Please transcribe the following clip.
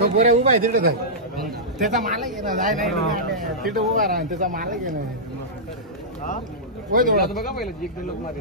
तो बरे उभा आहे तिथे त्याचा मालक आहे ना जाय नाही तिथे उभा राहा त्याचा मालक आहे ना होय थोडा बघा पहिलं एक दोन लोक मागे